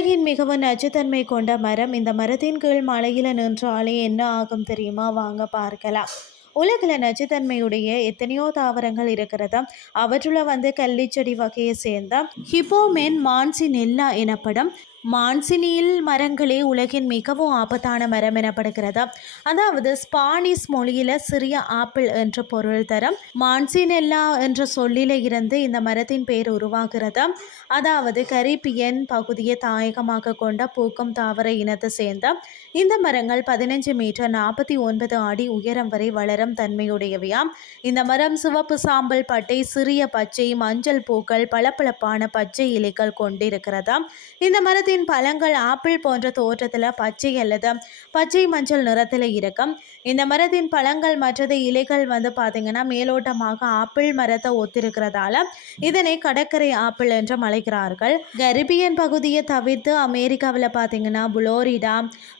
மிகவும் நச்சுத்தன்மை கொண்ட மரம். இந்த மரத்தின் கீழ் மலையில் நின்றாலே என்ன ஆகும் தெரியுமா? வாங்க பார்க்கலாம். உலகில் நச்சுத்தன்மையுடைய எத்தனையோ தாவரங்கள் இருக்கிறதா? அவற்றுள்ள வந்து கள்ளிச்செடி வகையை சேர்ந்த ஹிப்போமென் மான்சினெல்லா எனப்படும் மான்சினியில் மரங்களே உலகின் மிகவும் ஆபத்தான மரம் எனப்படுகிறதா? அதாவது ஸ்பானிஷ் மொழியில் சிறிய ஆப்பிள் என்ற பொருள் தரம் மான்சினெல்லா என்ற சொல்லில இருந்து இந்த மரத்தின் பெயர் உருவாகிறது? அதாவது கரிபியன் பகுதியை தாயகமாக கொண்ட பூக்கும் தாவர இனத்தை சேர்ந்த இந்த மரங்கள் பதினஞ்சு மீட்டர் நாற்பத்தி ஒன்பது அடி உயரம் வரை வளரும் தன்மையுடையவையாம். இந்த மரம் சிவப்பு சாம்பல் பட்டை சிறிய பச்சை மஞ்சள் பூக்கள் பளபளப்பான பச்சை இலைகள் கொண்டிருக்கிறதா இந்த மரத்தின் மரத்தின் பழங்கள் ஆப்பிள் போன்ற தோற்றத்தில் பச்சை அல்லது பச்சை மஞ்சள் நிறத்தில் இருக்கும். இந்த மரத்தின் பழங்கள் மற்றது இலைகள் வந்து பார்த்தீங்கன்னா மேலோட்டமாக ஆப்பிள் மரத்தை ஒத்திருக்கிறதால இதனை கடற்கரை ஆப்பிள் என்று அழைக்கிறார்கள். கரிபியன் பகுதியை தவிர்த்து அமெரிக்காவில் பார்த்தீங்கன்னா புளோரிடா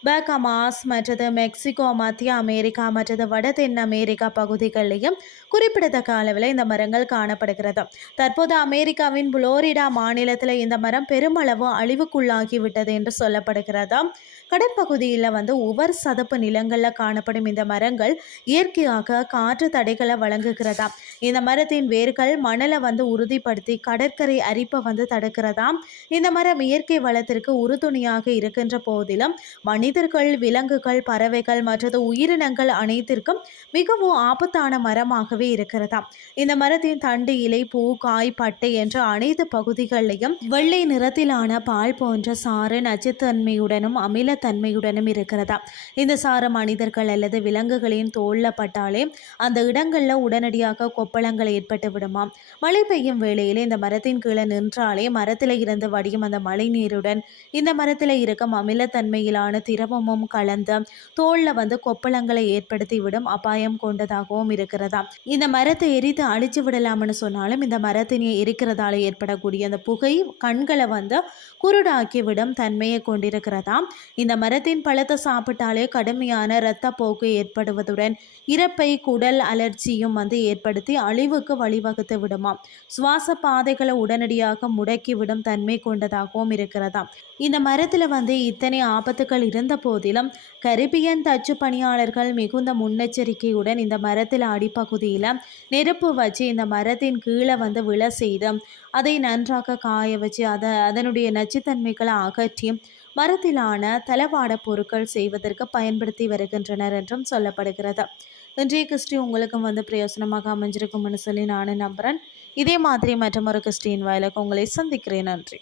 பேகமாஸ் மற்றது மெக்சிகோ மத்திய அமெரிக்கா மற்றது வட தென் அமெரிக்கா பகுதிகளிலையும் குறிப்பிடத்தக்க அளவில் இந்த மரங்கள் காணப்படுகிறது. தற்போது அமெரிக்காவின் புளோரிடா மாநிலத்தில் இந்த மரம் பெருமளவு அழிவுக்குள்ளாக ஆகிவிட்டது என்று சொல்லப்படுகிறதா? கடற்பகுதியில் வந்து உவர் சதப்பு நிலங்களில் காணப்படும் இந்த மரங்கள் இயற்கையாக காற்று தடைகளை வழங்குகிறதா? இந்த மரத்தின் வேர்கள் மணலை வந்து உறுதிப்படுத்தி கடற்கரை அரிப்பை வந்து தடுக்கிறதா? இந்த மரம் இயற்கை வளத்திற்கு உறுதுணையாக இருக்கின்ற போதிலும் மனிதர்கள் விலங்குகள் பறவைகள் மற்றது உயிரினங்கள் அனைத்திற்கும் மிகவும் ஆபத்தான மரமாகவே இருக்கிறதா? இந்த மரத்தின் தண்டு இலை பூ காய் பட்டை என்ற அனைத்து பகுதிகளிலையும் வெள்ளை நிறத்திலான பால் போன்ற சாறு நச்சுத்தன்மையுடனும் அமிலத்தன்மையுடனும் இருக்கிறதா? இந்த சாறு மனிதர்கள் அல்லது விலங்குகளின் தோல்ல பட்டாலே அந்த இடங்களில் உடனடியாக கொப்பளங்கள் ஏற்பட்டு விடுமாம் மழை பெய்யும் வேளையில் இந்த மரத்தின் கீழே நின்றாலே மரத்தில் இருந்து வடியும் அந்த மழை நீருடன் இந்த மரத்தில் இருக்கும் அமிலத்தன்மையிலான திரவமும் கலந்து தோளில் வந்து கொப்பளங்களை ஏற்படுத்தி விடும் அபாயம் கொண்டதாகவும் இருக்கிறதா? இந்த மரத்தை எரித்து அழிச்சு விடலாம்னு சொன்னாலும் இந்த மரத்தினை எரிக்கிறதால ஏற்படக்கூடிய அந்த புகை கண்களை வந்து குருடாக்கி விடும் தன்மையை கொண்டிருக்கிறதாம். இந்த மரத்தின் பழத்தை சாப்பிட்டாலே கடுமையான இரத்த போக்கு ஏற்படுவதுடன் இறப்பை குடல் அலர்ச்சியும் வந்து ஏற்படுத்தி அழிவுக்கு வழிவகுத்து விடுமாம். சுவாச பாதைகளை உடனடியாக முடக்கிவிடும் தன்மை கொண்டதாகவும் இருக்கிறதாம். இந்த மரத்தில் வந்து இத்தனை ஆபத்துகள் இருந்த போதிலும் கரிபியன் தச்சு பணியாளர்கள் மிகுந்த முன்னெச்சரிக்கையுடன் இந்த மரத்தில் அடிப்பகுதியில் நெருப்பு வச்சு இந்த மரத்தின் கீழே வந்து விழ செய்து அதை நன்றாக காய வச்சு அதை அதனுடைய நச்சுத்தன்மைகளை அகற்றி மரத்திலான தளவாட பொருட்கள் செய்வதற்கு பயன்படுத்தி வருகின்றனர் என்றும் சொல்லப்படுகிறது. இன்றைய கிறிஸ்டி உங்களுக்கும் வந்து பிரயோசனமாக அமைஞ்சிருக்கும்னு சொல்லி நானும் நம்புகிறேன் இதே மாதிரி மற்றும் ஒரு கிறிஸ்டின் வாயிலுக்கு உங்களை சந்திக்கிறேன். நன்றி.